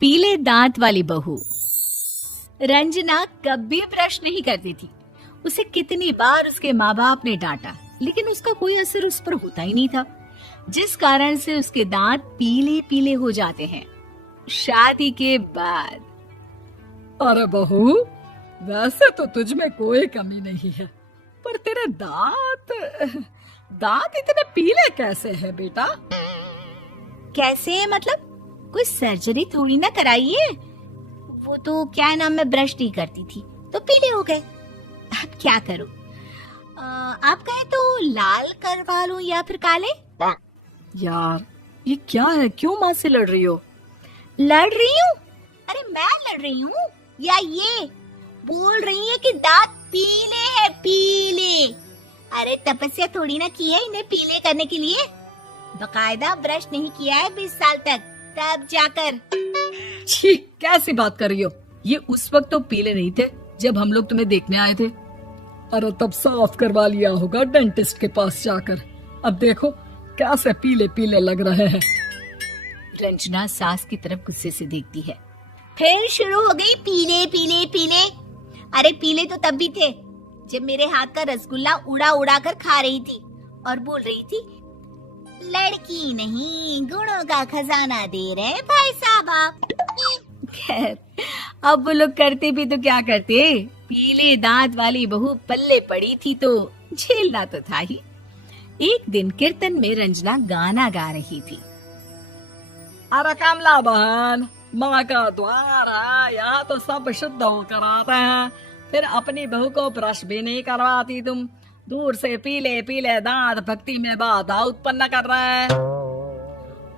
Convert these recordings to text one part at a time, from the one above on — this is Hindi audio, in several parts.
पीले दांत वाली बहू। रंजना कभी ब्रश नहीं करती थी। उसे कितनी बार उसके माँ बाप ने डांटा, लेकिन उसका कोई असर उस पर होता ही नहीं था, जिस कारण से उसके दांत पीले पीले हो जाते हैं। शादी के बाद। अरे बहू, वैसे तो तुझ में कोई कमी नहीं है, पर तेरे दांत इतने पीले कैसे हैं बेटा? कैसे मतलब? कोई सर्जरी थोड़ी ना कराइए। वो तो क्या नाम, मैं ब्रश नहीं करती थी तो पीले हो गए। अब क्या करूं? आप कहें तो लाल करवा लूं या फिर काले? यार ये क्या है, क्यों माँ से लड़ रही हो? लड़ रही हूँ? अरे मैं लड़ रही हूँ या ये बोल रही है कि दांत पीले हैं, पीले। अरे तपस्या थोड़ी ना की है इन्हें पीले करने के लिए। बकायदा ब्रश नहीं किया है 20 साल तक, तब जाकर। छी, कैसी बात कर रही हो? ये उस वक्त तो पीले नहीं थे जब हम लोग तुम्हें देखने आए थे। अरे तब साफ करवा लिया होगा डेंटिस्ट के पास जाकर। अब देखो कैसे पीले पीले लग रहे हैं। रंजना सास की तरफ गुस्से से देखती है। फिर शुरू हो गई पीले पीले पीले। अरे पीले तो तब भी थे जब मेरे हाथ का रसगुल्ला उड़ा उड़ा कर खा रही थी और बोल रही थी, लड़की नहीं गुणों का खजाना दे रहे भाई साहब आप। खैर, अब वो लोग करते भी तो क्या करते, पीले दांत वाली बहू पल्ले पड़ी थी तो झेलना तो था ही। एक दिन कीर्तन में रंजना गाना गा रही थी। अरे कमला बहन, माँ का द्वार है, यहाँ तो सब शुद्ध होकर आते हैं, फिर अपनी बहू को ब्रश भी नहीं करवाती तुम। दूर से पीले पीले दांत भक्ति में बाधा उत्पन्न कर रहे हैं।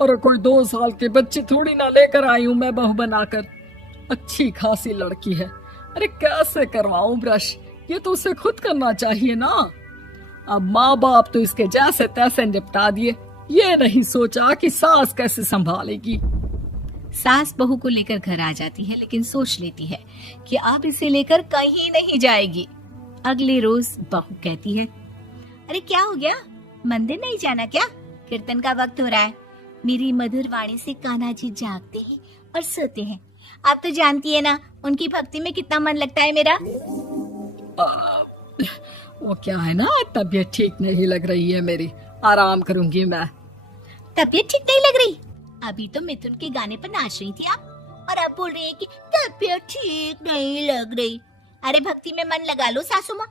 अरे कोई 2 साल के बच्चे थोड़ी ना लेकर आई हूँ मैं बहू बनाकर। अच्छी खासी लड़की है, अरे कैसे करवाऊं ब्रश? ये तो उसे खुद करना चाहिए ना। अब माँ बाप तो इसके जैसे तैसे निपटा दिए, ये नहीं सोचा कि सास कैसे संभालेगी। सास बहू को लेकर घर आ जाती है, लेकिन सोच लेती है कि अब इसे लेकर कहीं नहीं जाएगी। अगले रोज बहू कहती है, अरे क्या हो गया, मंदिर नहीं जाना क्या? कीर्तन का वक्त हो रहा है। मेरी मधुर वाणी से कान्हा जी जागते हैं और सोते हैं। आप तो जानती है ना उनकी भक्ति में कितना मन लगता है मेरा। वो क्या है ना, तबीयत ठीक नहीं लग रही है मेरी, आराम करूंगी मैं। तबीयत ठीक नहीं लग रही? अभी तो मिथुन के गाने पर नाच रही थी आप, और अब बोल रही है कि तबीयत ठीक नहीं लग रही। अरे भक्ति में मन लगा लो सासू माँ,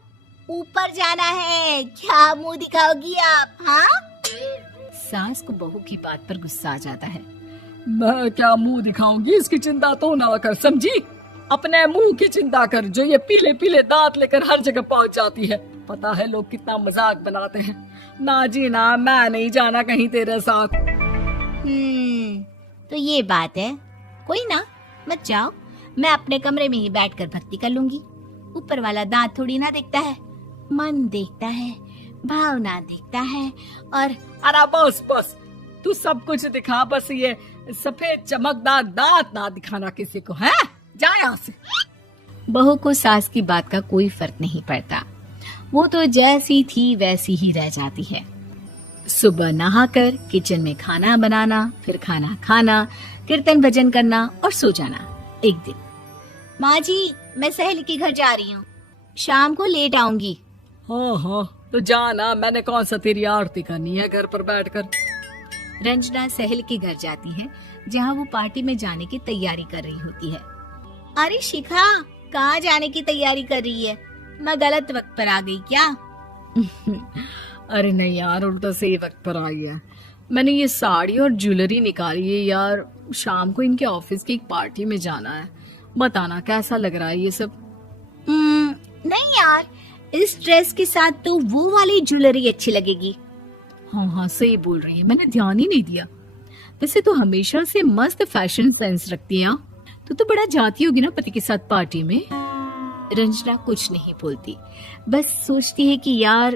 ऊपर जाना है, क्या मुंह दिखाओगी आप? हाँ? सास को बहू की बात पर गुस्सा आ जाता है। मैं क्या मुंह दिखाऊंगी, इसकी चिंता तो ना कर, समझी? अपने मुंह की चिंता कर, जो ये पीले पीले दांत लेकर हर जगह पहुंच जाती है। पता है लोग कितना मजाक बनाते हैं। ना जी ना, मैं नहीं जाना कहीं तेरे साथ। तो ये बात है। कोई ना, मत जाओ, मैं अपने कमरे में ही बैठकर भक्ति कर लूंगी। ऊपर वाला दांत थोड़ी ना देखता है, मन देखता है, भावना देखता है। और अरे बस बस, तू सब कुछ दिखा, बस ये सफेद चमकदार दांत ना दिखाना किसी को, है? जा यहाँ से। बहू को सास की बात का कोई फर्क नहीं पड़ता, वो तो जैसी थी वैसी ही रह जाती है। सुबह नहाकर किचन में खाना बनाना, फिर खाना खाना, कीर्तन भजन करना और सो जाना। एक दिन, माँ जी मैं सहेली के घर जा रही हूँ, शाम को लेट आऊंगी। हाँ, तो जाना, मैंने कौन सा तेरी आरती करनी है घर पर बैठकर। रंजना सहेली के घर जाती है, जहाँ वो पार्टी में जाने की तैयारी कर रही होती है। अरे शिखा, कहाँ जाने की तैयारी कर रही है? मैं गलत वक्त पर आ गई क्या? अरे नहीं यार, उल्टा सही वक्त पर आई है। मैंने ये साड़ी और ज्वेलरी निकाली है यार, शाम को इनके ऑफिस की एक पार्टी में जाना है। बताना कैसा लग रहा है ये सब? नहीं यार, इस ड्रेस के साथ तो वो वाली ज्वेलरी अच्छी लगेगी। हाँ, सही बोल रही है, मैंने ध्यान ही नहीं दिया। वैसे तो हमेशा से मस्त फैशन सेंस रखती है। तो बड़ा जाती होगी ना पति के साथ पार्टी में। रंजना कुछ नहीं बोलती, बस सोचती है कि यार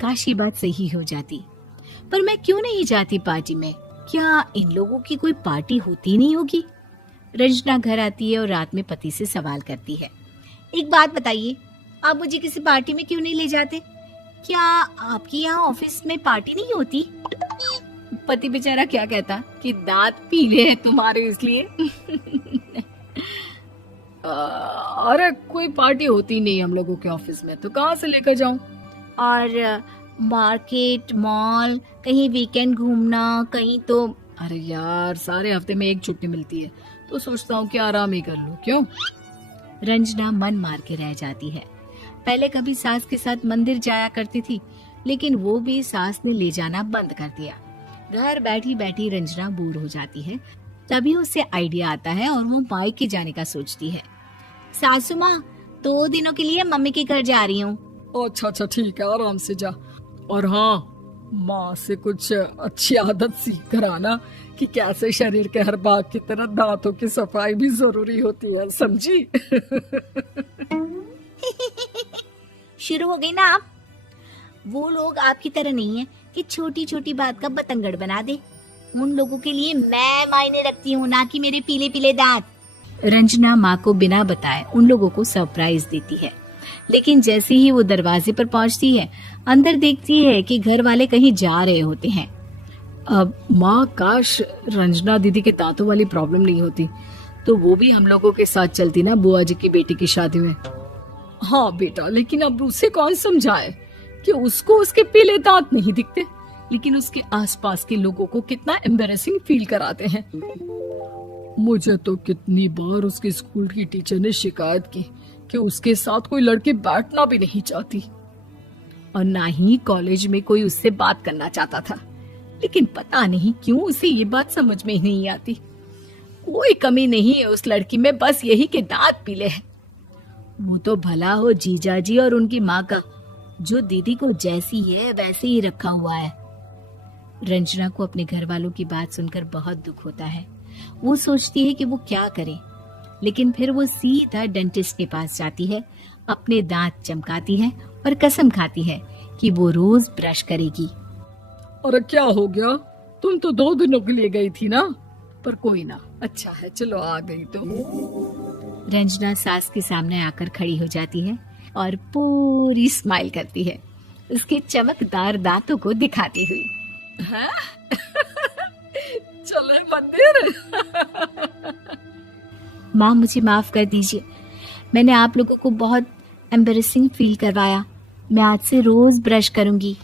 काश ये बात सही हो जाती, पर मैं क्यों नहीं जाती पार्टी में? क्या इन लोगों की कोई पार्टी होती नहीं होगी? रंजना घर आती है और रात में पति से सवाल करती है, एक बात बताइए, आप मुझे किसी पार्टी में क्यों नहीं ले जाते? क्या आपके यहाँ ऑफिस में पार्टी नहीं होती? पति बेचारा क्या कहता कि दांत पीले हैं तुम्हारे इसलिए। अरे कोई पार्टी होती नहीं हम लोगों के ऑफिस में, तो कहाँ से लेकर जाऊं? और मार्केट, मॉल, कहीं वीकेंड घूमना, कहीं तो। अरे यार सारे हफ्ते में एक छुट्टी मिलती है, तो सोचता हूँ कि आराम ही कर लूं। क्यों? रंजना मन मार के रह जाती है। पहले कभी सास के साथ मंदिर जाया करती थी, लेकिन वो भी सास ने ले जाना बंद कर दिया। घर बैठी बैठी रंजना बोर हो जाती है। तभी उसे आइडिया आता है और वो मायके जाने का सोचती है। सासू माँ, 2 दिनों के लिए मम्मी के घर जा रही हूँ। अच्छा अच्छा ठीक है, आराम से जा। और हाँ, माँ से कुछ अच्छी आदत सीख कर आना कि कैसे शरीर के हर भाग की तरह दांतों की सफाई भी जरूरी होती है, समझी? शुरू हो गई ना आप। वो लोग आपकी तरह नहीं है कि छोटी छोटी बात का बतंगड़ बना दे। उन लोगों के लिए मैं मायने रखती हूँ, ना कि मेरे पीले पीले दांत। रंजना माँ को बिना बताए उन लोगों को सरप्राइज देती है, लेकिन जैसे ही वो दरवाजे पर पहुंचती है, अंदर देखती है कि घर वाले कहीं जा रहे होते हैं। अब माँ, काश रंजना दीदी के दांतों वाली प्रॉब्लम नहीं होती, तो वो भी हम लोगों के साथ चलती ना बुआ जी की बेटी की शादी में। हाँ बेटा, लेकिन अब उसे कौन समझाए कि उसको उसके पीले दांत नहीं दिखते, लेकिन उसके आसपास के लोगों को कितना एम्बैरेसिंग फील कराते हैं। मुझे तो कितनी बार उसके स्कूल की टीचर ने शिकायत की कि उसके साथ कोई लड़की बैठना भी नहीं चाहती, और ना ही कॉलेज में कोई उससे बात करना चाहता था। लेकिन पता नहीं क्यों उसे ये बात समझ में ही नहीं आती। कोई कमी नहीं है उस लड़की में, बस यही कि दांत पीले हैं। वो तो भला हो जीजा जी और उनकी माँ का, जो दीदी को जैसी है वैसे ही रखा हुआ है। रंजना को अपने घर वालों की बात सुनकर बहुत दुख होता है। वो सोचती है कि वो क्या करे, लेकिन फिर वो सीधा डेंटिस्ट के पास जाती है, अपने दांत चमकाती है और कसम खाती है कि वो रोज ब्रश करेगी। अरे क्या हो गया? तुम तो 2 दिनों के लिए गई थी ना, पर कोई ना, अच्छा है, चलो आ गई तो। रंजना सास के सामने आकर खड़ी हो जाती है और पूरी स्माइल करती है, उसके चमकदार दांतों को दिखाती हुई। हैं? चले मंदिर? माँ, मुझे माफ कर दीजिए, मैंने आप लोगों को बहुत एम्बैरेसिंग फील करवाया। मैं आज से रोज ब्रश करूंगी।